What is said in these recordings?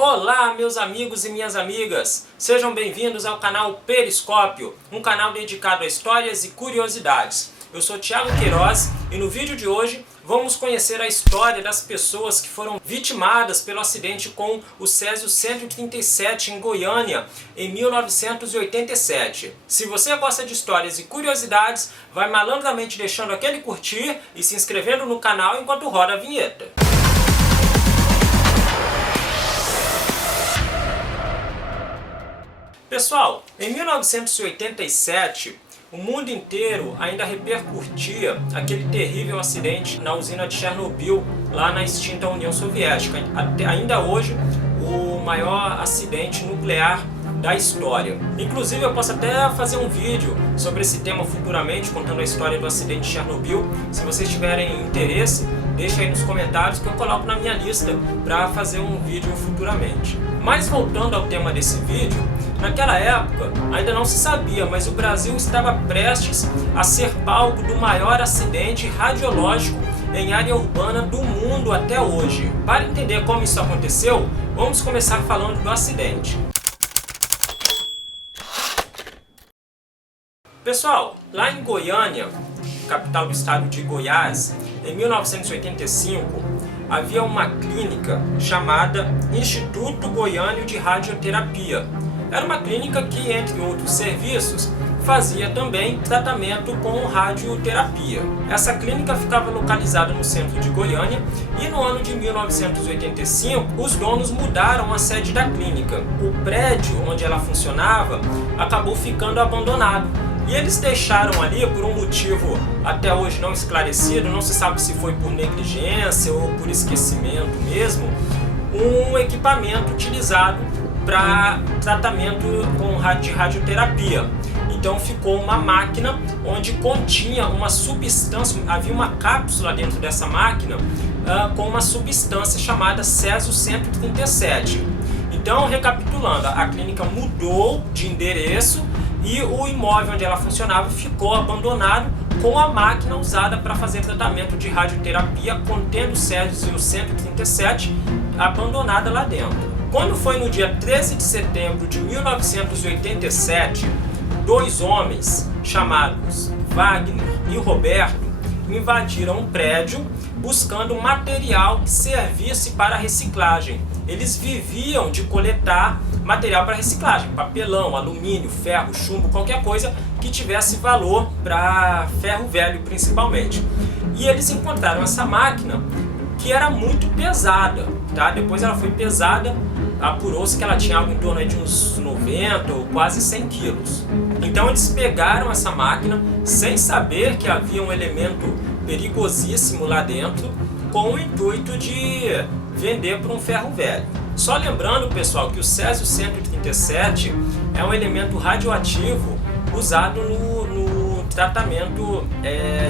Olá, meus amigos e minhas amigas! Sejam bem-vindos ao canal Periscópio, um canal dedicado a histórias e curiosidades. Eu sou Thiago Queiroz e no vídeo de hoje vamos conhecer a história das pessoas que foram vitimadas pelo acidente com o Césio 137 em Goiânia em 1987. Se você gosta de histórias e curiosidades, vai malandramente deixando aquele curtir e se inscrevendo no canal enquanto roda a vinheta. Pessoal, em 1987, o mundo inteiro ainda repercutia aquele terrível acidente na usina de Chernobyl, lá na extinta União Soviética. Ainda hoje, o maior acidente nuclear da história. Inclusive, eu posso até fazer um vídeo sobre esse tema futuramente, contando a história do acidente de Chernobyl. Se vocês tiverem interesse, deixa aí nos comentários que eu coloco na minha lista para fazer um vídeo futuramente. Mas voltando ao tema desse vídeo, naquela época ainda não se sabia, mas o Brasil estava prestes a ser palco do maior acidente radiológico em área urbana do mundo até hoje. Para entender como isso aconteceu, vamos começar falando do acidente. Pessoal, lá em Goiânia, capital do estado de Goiás, em 1985, havia uma clínica chamada Instituto Goiano de Radioterapia. Era uma clínica que, entre outros serviços, fazia também tratamento com radioterapia. Essa clínica ficava localizada no centro de Goiânia e no ano de 1985 os donos mudaram a sede da clínica. O prédio onde ela funcionava acabou ficando abandonado. E eles deixaram ali, por um motivo até hoje não esclarecido, não se sabe se foi por negligência ou por esquecimento mesmo, um equipamento utilizado para tratamento de radioterapia. Então ficou uma máquina onde continha uma substância, havia uma cápsula dentro dessa máquina com uma substância chamada Césio 137. Então, recapitulando, a clínica mudou de endereço e o imóvel onde ela funcionava ficou abandonado com a máquina usada para fazer tratamento de radioterapia contendo Césio 137 abandonada lá dentro. Quando foi no dia 13 de setembro de 1987, dois homens chamados Wagner e Roberto invadiram um prédio buscando material que servisse para reciclagem. Eles viviam de coletar material para reciclagem, papelão, alumínio, ferro, chumbo, qualquer coisa que tivesse valor para ferro velho principalmente. E eles encontraram essa máquina que era muito pesada, tá? Depois ela foi pesada, apurou-se que ela tinha algo em torno de uns 90 ou quase 100 quilos. Então eles pegaram essa máquina sem saber que havia um elemento perigosíssimo lá dentro, com o intuito de vender por um ferro velho. Só lembrando, pessoal, que o Césio 137 é um elemento radioativo usado no tratamento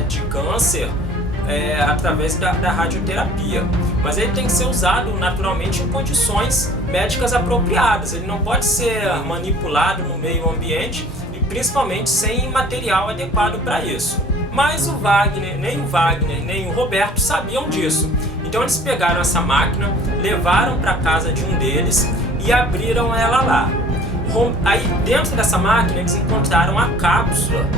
de câncer através da radioterapia. Mas ele tem que ser usado naturalmente em condições médicas apropriadas. Ele não pode ser manipulado no meio ambiente e principalmente sem material adequado para isso. Mas nem o Wagner, nem o Roberto sabiam disso. Então eles pegaram essa máquina, levaram para casa de um deles e abriram ela lá. Aí dentro dessa máquina eles encontraram a cápsula,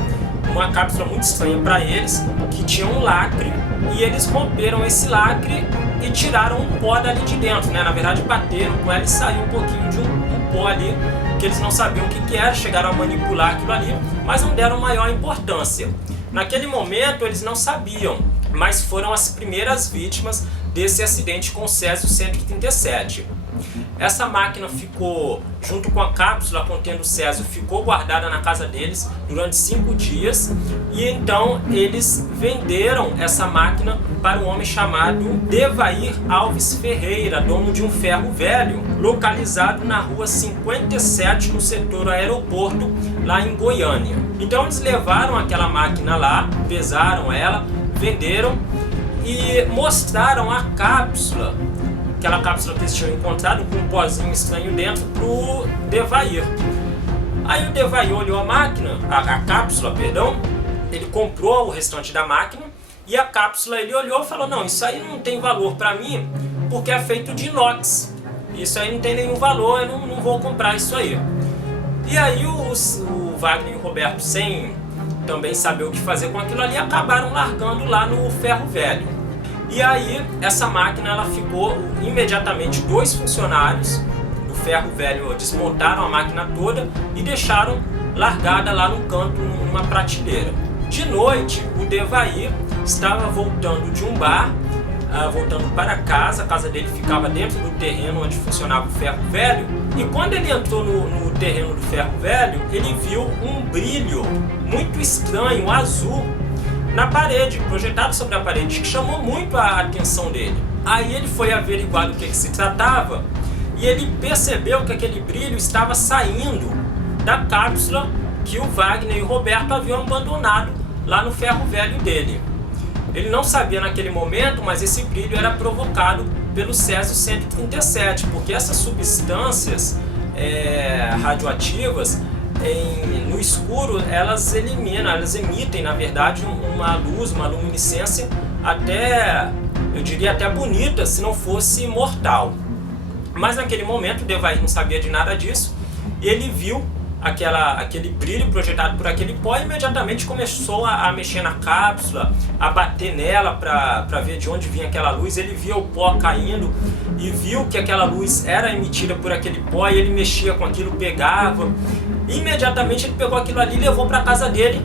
uma cápsula muito estranha para eles, que tinha um lacre, e eles romperam esse lacre e tiraram um pó dali de dentro, né? Na verdade bateram com ela e saiu um pouquinho de um pó ali, que eles não sabiam o que era, chegaram a manipular aquilo ali, mas não deram maior importância. Naquele momento eles não sabiam, mas foram as primeiras vítimas desse acidente com o Césio 137. Essa máquina ficou, junto com a cápsula contendo o Césio, ficou guardada na casa deles durante 5 dias e então eles venderam essa máquina para um homem chamado Devair Alves Ferreira, dono de um ferro velho, localizado na rua 57 no setor aeroporto, lá em Goiânia. Então eles levaram aquela máquina lá, pesaram ela, venderam e mostraram a cápsula, aquela cápsula que eles tinham encontrado com um pozinho estranho dentro, pro Devair. Aí o Devair olhou a máquina, a cápsula, perdão, ele comprou o restante da máquina e a cápsula ele olhou e falou: não, isso aí não tem valor para mim porque é feito de inox. isso aí não tem nenhum valor, eu não vou comprar isso aí. E aí o Wagner e o Roberto, sem também saber o que fazer com aquilo ali, acabaram largando lá no ferro velho. E aí essa máquina, ela ficou imediatamente, 2 funcionários do ferro velho desmontaram a máquina toda e deixaram largada lá no canto, numa prateleira. De noite, o Devair estava voltando de um bar, voltando para casa. A casa dele ficava dentro do terreno onde funcionava o ferro velho, e quando ele entrou no terreno do ferro velho, ele viu um brilho muito estranho, azul, na parede, projetado sobre a parede, que chamou muito a atenção dele. Aí ele foi averiguar do que se tratava, e ele percebeu que aquele brilho estava saindo da cápsula que o Wagner e o Roberto haviam abandonado lá no ferro velho dele. Ele não sabia naquele momento, mas esse brilho era provocado pelo Césio 137, porque essas substâncias radioativas, no escuro, elas emitem, na verdade, uma luz, uma luminescência até, eu diria, até bonita, se não fosse mortal. Mas naquele momento o Devair não sabia de nada disso, e ele viu aquele brilho projetado por aquele pó, e imediatamente começou a mexer na cápsula, a bater nela para ver de onde vinha aquela luz. Ele via o pó caindo e viu que aquela luz era emitida por aquele pó, e ele mexia com aquilo, pegava. Imediatamente ele pegou aquilo ali, levou para casa dele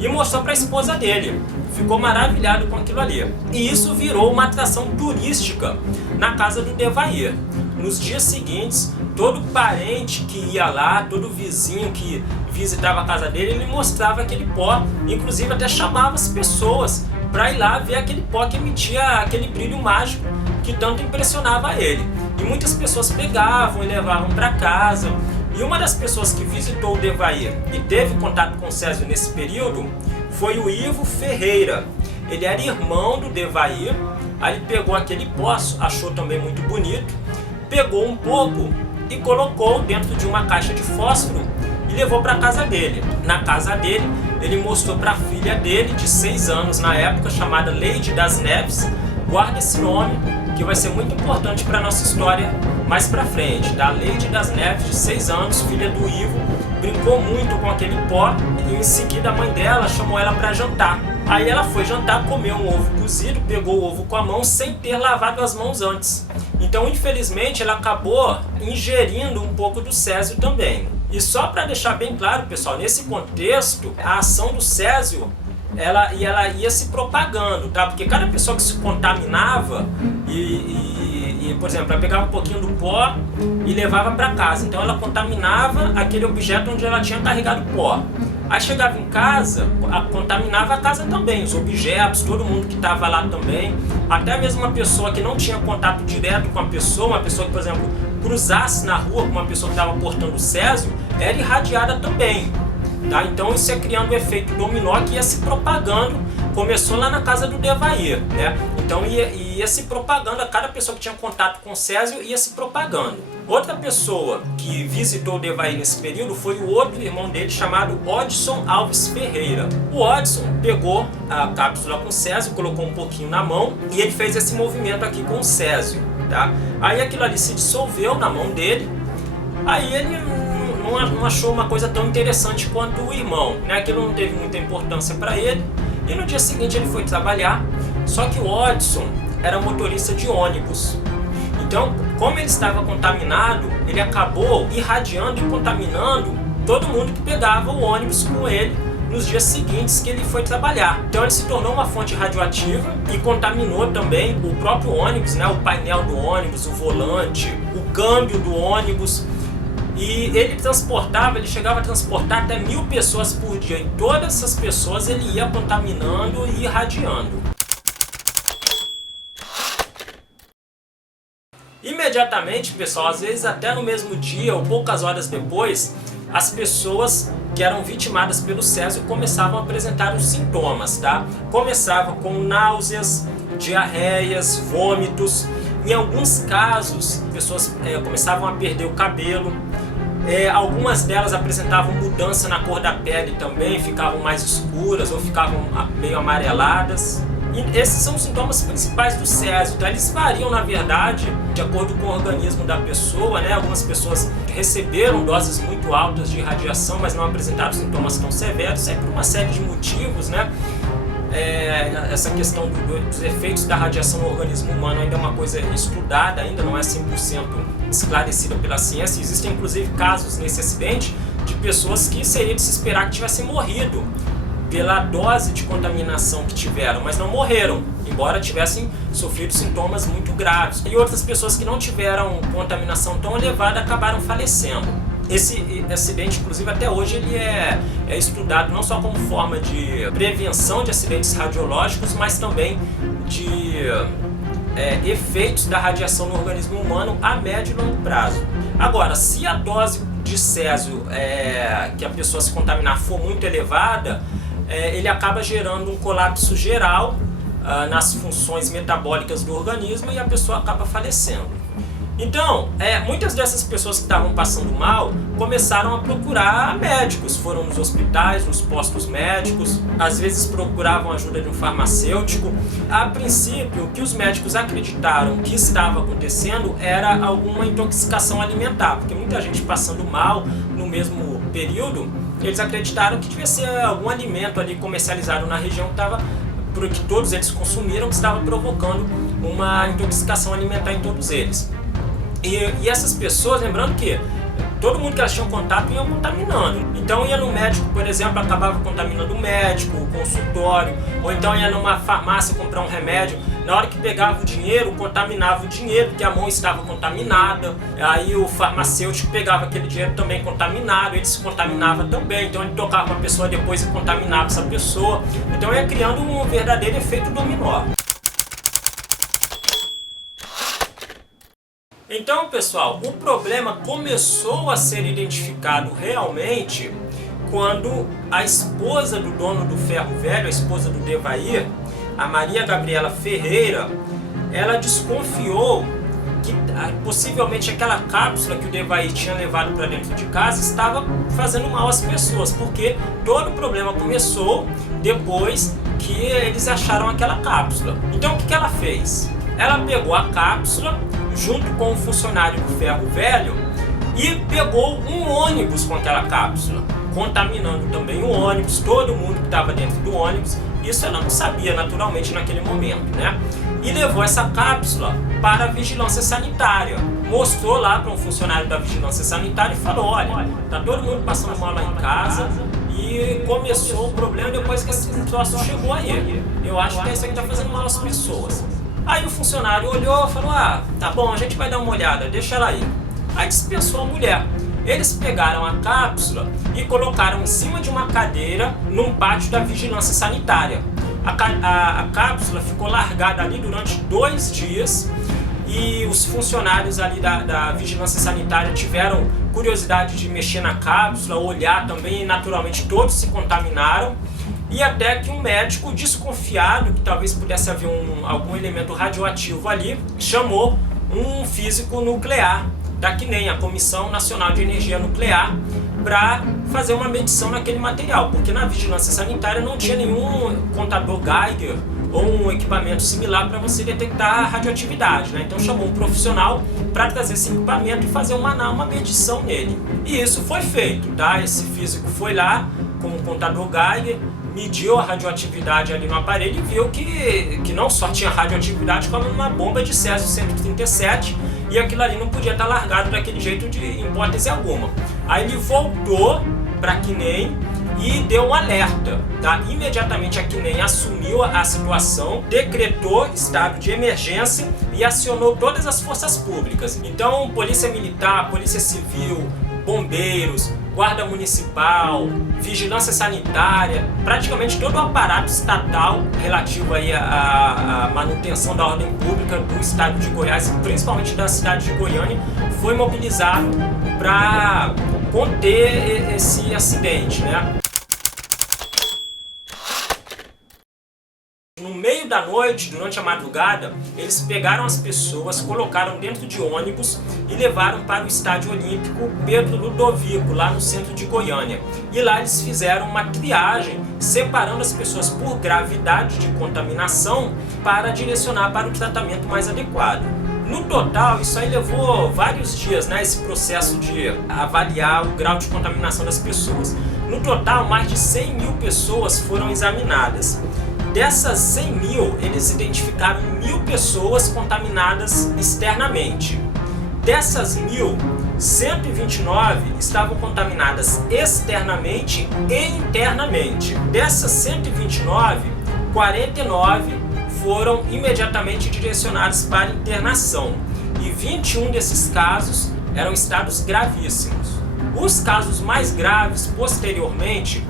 e mostrou para a esposa dele. Ficou maravilhado com aquilo ali. E isso virou uma atração turística na casa do Devair. Nos dias seguintes, todo parente que ia lá, todo vizinho que visitava a casa dele, ele mostrava aquele pó, inclusive até chamava as pessoas para ir lá ver aquele pó que emitia aquele brilho mágico que tanto impressionava ele. E muitas pessoas pegavam e levavam para casa. E uma das pessoas que visitou o Devair e teve contato com o Césio nesse período foi o Ivo Ferreira. Ele era irmão do Devair. Aí ele pegou aquele pó, achou também muito bonito, pegou um pouco e colocou dentro de uma caixa de fósforo e levou para a casa dele. Na casa dele, ele mostrou para a filha dele, de 6 anos na época, chamada Leide das Neves. Guarda esse nome, que vai ser muito importante para a nossa história mais para frente. Da Leide das Neves, de 6 anos, filha do Ivo, brincou muito com aquele pó, e em seguida a mãe dela chamou ela para jantar. Aí ela foi jantar, comeu um ovo cozido, pegou o ovo com a mão sem ter lavado as mãos antes. Então, infelizmente, ela acabou ingerindo um pouco do Césio também. E só para deixar bem claro, pessoal, nesse contexto, a ação do Césio, ela ia se propagando, tá? Porque cada pessoa que se contaminava por exemplo, ela pegava um pouquinho do pó e levava para casa. Então ela contaminava aquele objeto onde ela tinha carregado pó. Aí chegava em casa, contaminava a casa também, os objetos, todo mundo que estava lá também. Até mesmo uma pessoa que não tinha contato direto com a pessoa, uma pessoa que, por exemplo, cruzasse na rua com uma pessoa que estava portando o Césio, era irradiada também. Tá? Então isso ia criando um efeito dominó que ia se propagando. Começou lá na casa do Devair, né? Então ia se propagando, a cada pessoa que tinha contato com o Césio ia se propagando. Outra pessoa que visitou o Devair nesse período foi o outro irmão dele, chamado Odson Alves Ferreira. O Odson pegou a cápsula com o Césio, colocou um pouquinho na mão e ele fez esse movimento aqui com o Césio, tá? Aí aquilo ali se dissolveu na mão dele. Aí ele não achou uma coisa tão interessante quanto o irmão, né? Aquilo não teve muita importância para ele. E no dia seguinte ele foi trabalhar, só que o Odson era motorista de ônibus. Então, como ele estava contaminado, ele acabou irradiando e contaminando todo mundo que pegava o ônibus com ele nos dias seguintes que ele foi trabalhar. Então ele se tornou uma fonte radioativa e contaminou também o próprio ônibus, né? O painel do ônibus, o volante, o câmbio do ônibus. E ele chegava a transportar até 1000 pessoas por dia, e todas essas pessoas ele ia contaminando e irradiando. Imediatamente, pessoal, às vezes até no mesmo dia ou poucas horas depois, as pessoas que eram vitimadas pelo Césio começavam a apresentar os sintomas, tá? Começava com náuseas, diarreias, vômitos. Em alguns casos, pessoas começavam a perder o cabelo. Algumas delas apresentavam mudança na cor da pele também, ficavam mais escuras ou ficavam meio amareladas. E esses são os sintomas principais do césio, tá? Eles variam, na verdade, de acordo com o organismo da pessoa, né? Algumas pessoas receberam doses muito altas de radiação, mas não apresentaram sintomas tão severos, isso é por uma série de motivos, né? Essa questão dos efeitos da radiação no organismo humano ainda é uma coisa estudada, ainda não é 100% esclarecida pela ciência. Existem inclusive casos nesse acidente de pessoas que seria de se esperar que tivessem morrido pela dose de contaminação que tiveram, mas não morreram, embora tivessem sofrido sintomas muito graves. E outras pessoas que não tiveram contaminação tão elevada acabaram falecendo. Esse acidente, inclusive, até hoje ele é estudado não só como forma de prevenção de acidentes radiológicos, mas também de efeitos da radiação no organismo humano a médio e longo prazo. Agora, se a dose de césio que a pessoa se contaminar for muito elevada, ele acaba gerando um colapso geral nas funções metabólicas do organismo e a pessoa acaba falecendo. Então, muitas dessas pessoas que estavam passando mal começaram a procurar médicos, foram nos hospitais, nos postos médicos, às vezes procuravam ajuda de um farmacêutico. A princípio, o que os médicos acreditaram que estava acontecendo era alguma intoxicação alimentar, porque muita gente passando mal no mesmo período, eles acreditaram que devia ser algum alimento ali comercializado na região que todos eles consumiram, que estava provocando uma intoxicação alimentar em todos eles. E essas pessoas, lembrando que todo mundo que elas tinham contato ia contaminando. Então ia no médico, por exemplo, acabava contaminando o médico, o consultório, ou então ia numa farmácia comprar um remédio. Na hora que pegava o dinheiro, contaminava o dinheiro, porque a mão estava contaminada. Aí o farmacêutico pegava aquele dinheiro também contaminado, ele se contaminava também. Então ele tocava uma pessoa depois e contaminava essa pessoa. Então ia criando um verdadeiro efeito dominó. Então, pessoal, o problema começou a ser identificado realmente quando a esposa do dono do ferro velho, a esposa do Devair, a Maria Gabriela Ferreira, ela desconfiou que possivelmente aquela cápsula que o Devair tinha levado para dentro de casa estava fazendo mal às pessoas, porque todo o problema começou depois que eles acharam aquela cápsula. Então, o que ela fez? Ela pegou a cápsula junto com um funcionário do ferro velho e pegou um ônibus com aquela cápsula, contaminando também o ônibus, todo mundo que estava dentro do ônibus. Isso ela não sabia naturalmente naquele momento, né? E levou essa cápsula para a vigilância sanitária. Mostrou lá para um funcionário da vigilância sanitária e falou: olha, tá todo mundo passando mal lá em casa e começou o problema depois que esse troço chegou aí. Eu acho que é isso aqui que tá fazendo mal às pessoas. Aí o funcionário olhou e falou: ah, tá bom, a gente vai dar uma olhada, deixa ela aí. Aí dispensou a mulher. Eles pegaram a cápsula e colocaram em cima de uma cadeira num pátio da vigilância sanitária. A cápsula ficou largada ali durante 2 dias e os funcionários ali da vigilância sanitária tiveram curiosidade de mexer na cápsula, olhar também, e naturalmente todos se contaminaram. E até que um médico desconfiado que talvez pudesse haver algum elemento radioativo ali, chamou um físico nuclear da CNEN, a Comissão Nacional de Energia Nuclear, para fazer uma medição naquele material, porque na vigilância sanitária não tinha nenhum contador Geiger ou um equipamento similar para você detectar a radioatividade, né? Então chamou um profissional para trazer esse equipamento e fazer uma medição nele. E isso foi feito, tá? Esse físico foi lá com o contador Geiger, mediu a radioatividade ali no aparelho e viu que não só tinha radioatividade, como uma bomba de césio-137, e aquilo ali não podia estar largado daquele jeito em hipótese alguma. Aí ele voltou para a CNEN e deu um alerta, tá? Imediatamente a CNEN assumiu a situação, decretou estado de emergência e acionou todas as forças públicas. Então, Polícia Militar, Polícia Civil, bombeiros, guarda municipal, vigilância sanitária, praticamente todo o aparato estatal relativo aí à manutenção da ordem pública do estado de Goiás, principalmente da cidade de Goiânia, foi mobilizado para conter esse acidente, né? No meio da noite, durante a madrugada, eles pegaram as pessoas, colocaram dentro de ônibus e levaram para o Estádio Olímpico Pedro Ludovico, lá no centro de Goiânia. E lá eles fizeram uma triagem, separando as pessoas por gravidade de contaminação para direcionar para o tratamento mais adequado. No total, isso aí levou vários dias, né, esse processo de avaliar o grau de contaminação das pessoas. No total, mais de 100 mil pessoas foram examinadas. Dessas 100 mil, eles identificaram 1.000 pessoas contaminadas externamente. Dessas 1.000, 129 estavam contaminadas externamente e internamente. Dessas 129, 49 foram imediatamente direcionados para internação. E 21 desses casos eram estados gravíssimos. Os casos mais graves, posteriormente,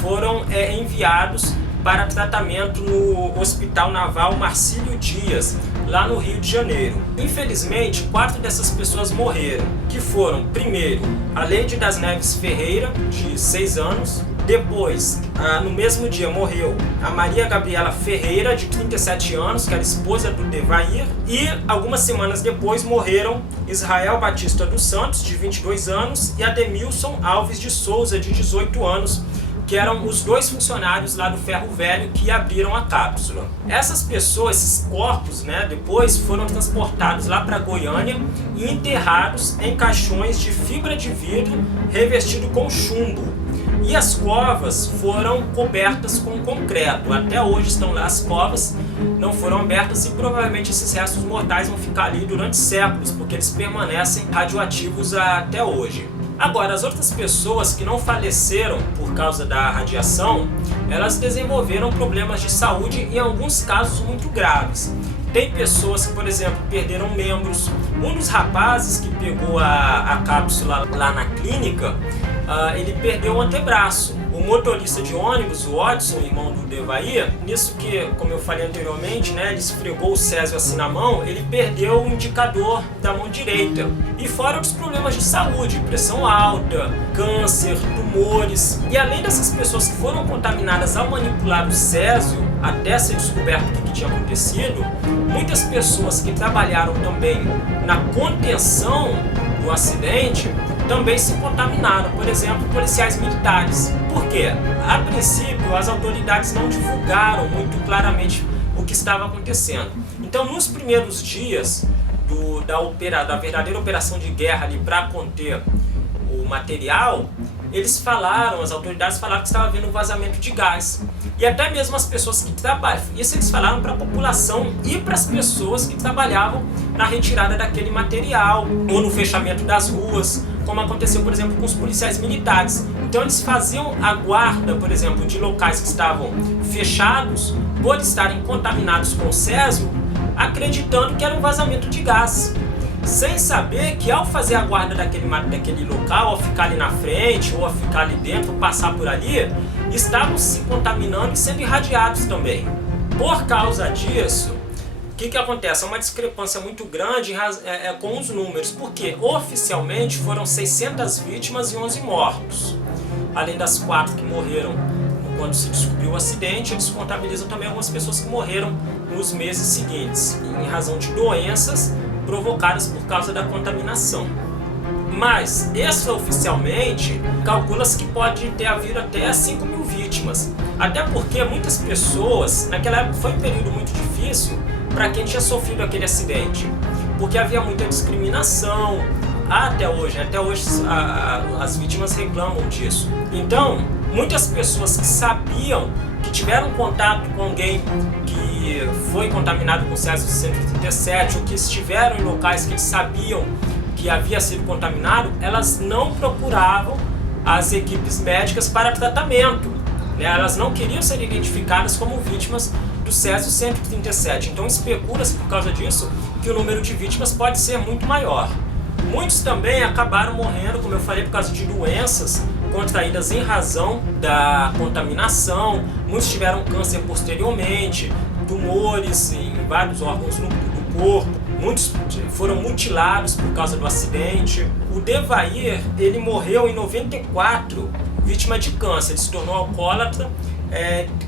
foram enviados para tratamento no Hospital Naval Marcílio Dias, lá no Rio de Janeiro. Infelizmente, 4 dessas pessoas morreram, que foram, primeiro, a Leide das Neves Ferreira, de 6 anos, depois, no mesmo dia, morreu a Maria Gabriela Ferreira, de 37 anos, que era esposa do Devair, e algumas semanas depois morreram Israel Batista dos Santos, de 22 anos, e Ademilson Alves de Souza, de 18 anos, que eram os 2 funcionários lá do Ferro Velho que abriram a cápsula. Essas pessoas, esses corpos, né, depois foram transportados lá para Goiânia e enterrados em caixões de fibra de vidro revestido com chumbo. E as covas foram cobertas com concreto. Até hoje estão lá as covas, não foram abertas e provavelmente esses restos mortais vão ficar ali durante séculos, porque eles permanecem radioativos até hoje. Agora, as outras pessoas que não faleceram por causa da radiação, elas desenvolveram problemas de saúde em alguns casos muito graves. Tem pessoas que, por exemplo, perderam membros. Um dos rapazes que pegou a cápsula lá na clínica, ele perdeu o antebraço. O motorista de ônibus, o Odson, irmão do Devair, nisso que, como eu falei anteriormente, né, ele esfregou o césio assim na mão, ele perdeu o indicador da mão direita. E fora outros problemas de saúde, pressão alta, câncer, tumores. E além dessas pessoas que foram contaminadas ao manipular o césio, até ser descoberto o que tinha acontecido, muitas pessoas que trabalharam também na contenção do acidente também se contaminaram, por exemplo, policiais militares. Por quê? A princípio, as autoridades não divulgaram muito claramente o que estava acontecendo. Então, nos primeiros dias da verdadeira operação de guerra ali para conter o material, as autoridades falaram que estava havendo um vazamento de gás. E até mesmo as pessoas que trabalham, isso eles falaram para a população e para as pessoas que trabalhavam na retirada daquele material ou no fechamento das ruas, como aconteceu, por exemplo, com os policiais militares. Então eles faziam a guarda, por exemplo, de locais que estavam fechados, por estarem contaminados com césio, acreditando que era um vazamento de gás, sem saber que ao fazer a guarda daquele local, ao ficar ali na frente, ou ao ficar ali dentro, ou passar por ali, estavam se contaminando e sendo irradiados também. Por causa disso, o que acontece? É uma discrepância muito grande com os números, porque oficialmente foram 600 vítimas e 11 mortos. Além das 4 que morreram quando se descobriu o acidente, eles contabilizam também algumas pessoas que morreram nos meses seguintes, em razão de doenças provocadas por causa da contaminação. Mas, extraoficialmente, calcula-se que pode ter havido até 5 mil vítimas. Até porque muitas pessoas, naquela época foi um período muito difícil para quem tinha sofrido aquele acidente, porque havia muita discriminação. Até hoje as vítimas reclamam disso. Então, muitas pessoas que sabiam, que tiveram contato com alguém que foi contaminado com césio 137, ou que estiveram em locais que eles sabiam que havia sido contaminado, elas não procuravam as equipes médicas para tratamento, né? Elas não queriam ser identificadas como vítimas do césio 137. Então especula-se por causa disso que o número de vítimas pode ser muito maior. Muitos também acabaram morrendo, como eu falei, por causa de doenças contraídas em razão da contaminação. Muitos tiveram câncer posteriormente, tumores em vários órgãos do corpo. Muitos foram mutilados por causa do acidente. O Devair, ele morreu em 94, vítima de câncer. Ele se tornou alcoólatra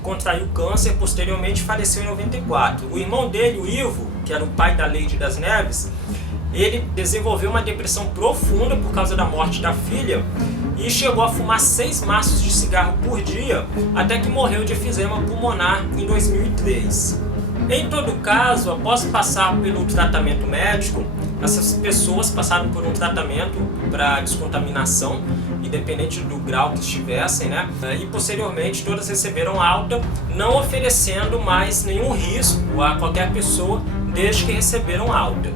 contraiu câncer, posteriormente faleceu em 94. O irmão dele, o Ivo, que era o pai da Lady das Neves, ele desenvolveu uma depressão profunda por causa da morte da filha e chegou a fumar 6 maços de cigarro por dia, até que morreu de efisema pulmonar em 2003. Em todo caso, após passar pelo tratamento médico, essas pessoas passaram por um tratamento para descontaminação, independente do grau que estivessem, né? E posteriormente todas receberam alta, não oferecendo mais nenhum risco a qualquer pessoa desde que receberam alta.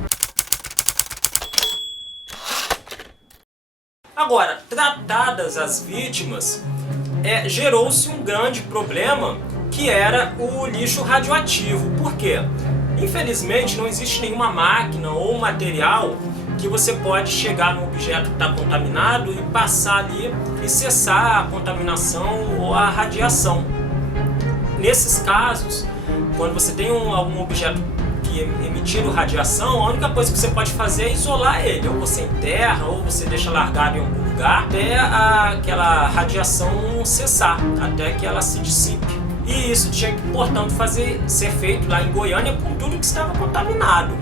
Agora, tratadas as vítimas, gerou-se um grande problema, que era o lixo radioativo. Por quê? Infelizmente não existe nenhuma máquina ou material que você pode chegar no objeto que está contaminado e passar ali e cessar a contaminação ou a radiação. Nesses casos, quando você tem algum objeto que emitindo radiação, a única coisa que você pode fazer é isolar ele, ou você enterra, ou você deixa largado em algum lugar até aquela radiação cessar, até que ela se dissipe. E isso tinha que, portanto, ser feito lá em Goiânia com tudo que estava contaminado.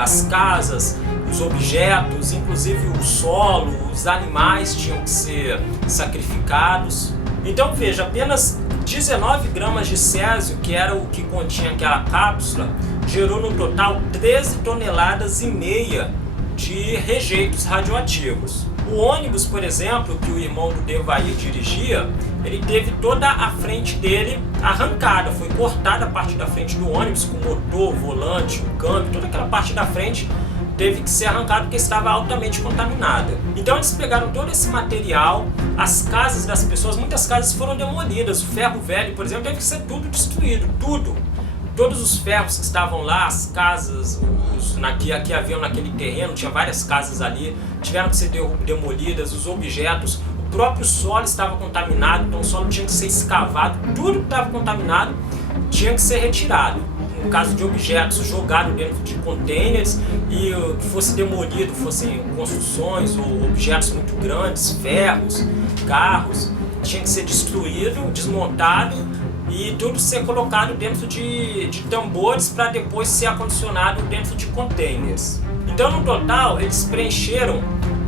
As casas, os objetos, inclusive o solo, os animais tinham que ser sacrificados. Então veja, apenas 19 gramas de césio, que era o que continha aquela cápsula, gerou no total 13 toneladas e meia de rejeitos radioativos. O ônibus, por exemplo, que o irmão do Devair dirigia, ele teve toda a frente dele arrancada, foi cortada a parte da frente do ônibus, com o motor, o volante, o câmbio, toda aquela parte da frente teve que ser arrancada porque estava altamente contaminada. Então eles pegaram todo esse material, as casas das pessoas, muitas casas foram demolidas, o ferro velho, por exemplo, teve que ser tudo destruído, tudo. Todos os ferros que estavam lá, as casas que haviam naquele terreno, tinha várias casas ali, tiveram que ser demolidas, os objetos, o próprio solo estava contaminado, então o solo tinha que ser escavado, tudo que estava contaminado tinha que ser retirado. No caso de objetos, jogado dentro de containers e que fosse demolido, fossem construções ou objetos muito grandes, ferros, carros, tinha que ser destruído, desmontado e tudo ser colocado dentro de tambores para depois ser acondicionado dentro de containers. Então no total eles preencheram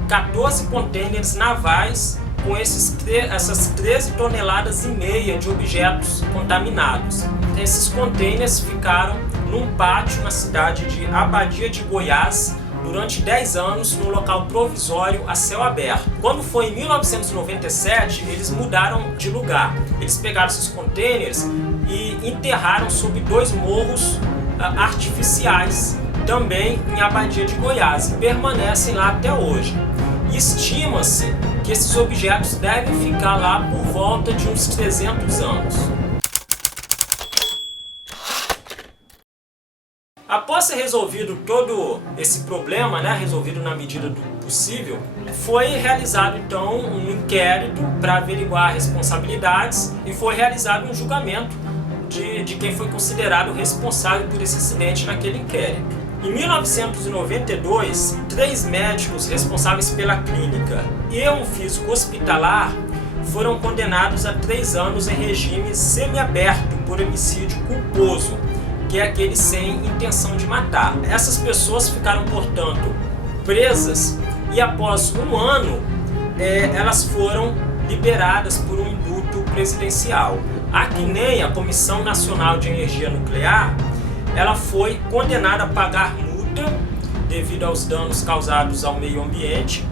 14 containers navais com essas 13 toneladas e meia de objetos contaminados. Esses containers ficaram num pátio na cidade de Abadia de Goiás durante 10 anos no local provisório a céu aberto. Quando foi em 1997, eles mudaram de lugar. Eles pegaram esses containers e enterraram sob 2 morros artificiais, também em Abadia de Goiás, e permanecem lá até hoje. Estima-se que esses objetos devem ficar lá por volta de uns 300 anos. Após ser resolvido todo esse problema, resolvido na medida do possível, foi realizado então um inquérito para averiguar responsabilidades e foi realizado um julgamento de quem foi considerado responsável por esse acidente naquele inquérito. Em 1992, 3 médicos responsáveis pela clínica e um físico hospitalar foram condenados a 3 anos em regime semiaberto por homicídio culposo, que é aquele sem intenção de matar. Essas pessoas ficaram, portanto, presas e após 1 ano elas foram liberadas por um indulto presidencial. A CNEM, a Comissão Nacional de Energia Nuclear, ela foi condenada a pagar multa devido aos danos causados ao meio ambiente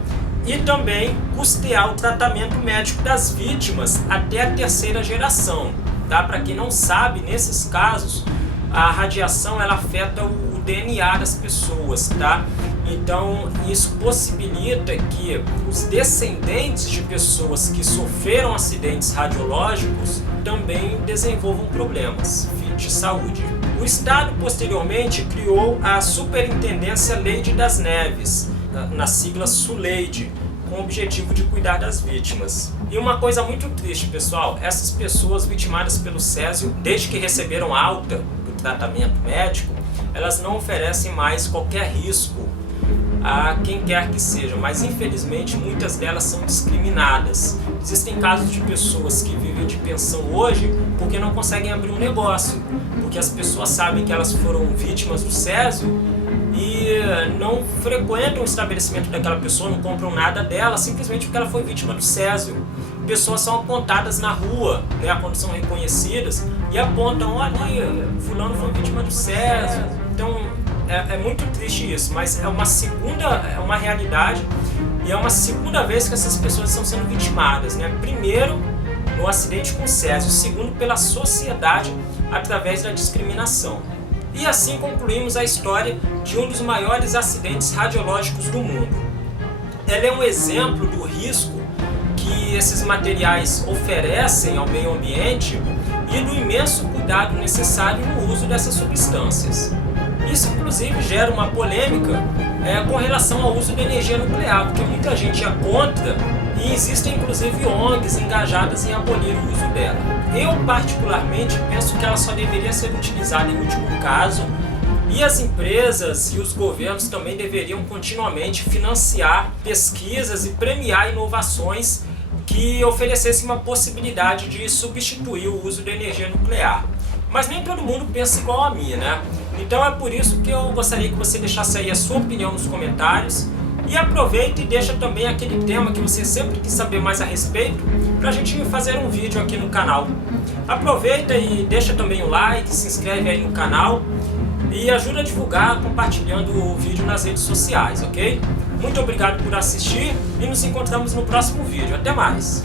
e também custear o tratamento médico das vítimas até a 3ª geração. Tá? Para quem não sabe, nesses casos, a radiação ela afeta o DNA das pessoas, tá? Então isso possibilita que os descendentes de pessoas que sofreram acidentes radiológicos também desenvolvam problemas de saúde. O Estado posteriormente criou a Superintendência Lady das Neves, na sigla SULEIDE, com o objetivo de cuidar das vítimas. E uma coisa muito triste, pessoal, essas pessoas vitimadas pelo césio, desde que receberam alta do tratamento médico, elas não oferecem mais qualquer risco a quem quer que seja, mas infelizmente muitas delas são discriminadas. Existem casos de pessoas que vivem de pensão hoje porque não conseguem abrir um negócio, porque as pessoas sabem que elas foram vítimas do Césio e não frequentam o estabelecimento daquela pessoa, não compram nada dela, simplesmente porque ela foi vítima do Césio. Pessoas são apontadas na rua, né, quando são reconhecidas, e apontam, olha ali, fulano foi vítima do Césio. Então é muito triste isso, mas é uma realidade, e é uma segunda vez que essas pessoas estão sendo vitimadas, né? Primeiro, no acidente com o Césio, segundo, pela sociedade através da discriminação. E assim concluímos a história de um dos maiores acidentes radiológicos do mundo. Ela é um exemplo do risco que esses materiais oferecem ao meio ambiente e do imenso cuidado necessário no uso dessas substâncias. Isso inclusive gera uma polêmica com relação ao uso da energia nuclear, porque muita gente é contra e existem inclusive ONGs engajadas em abolir o uso dela. Eu particularmente penso que ela só deveria ser utilizada em último caso, e as empresas e os governos também deveriam continuamente financiar pesquisas e premiar inovações que oferecessem uma possibilidade de substituir o uso da energia nuclear. Mas nem todo mundo pensa igual a mim, né? Então é por isso que eu gostaria que você deixasse aí a sua opinião nos comentários, e aproveita e deixa também aquele tema que você sempre quis saber mais a respeito, para a gente fazer um vídeo aqui no canal. Aproveita e deixa também o like, se inscreve aí no canal e ajuda a divulgar compartilhando o vídeo nas redes sociais, ok? Muito obrigado por assistir e nos encontramos no próximo vídeo. Até mais!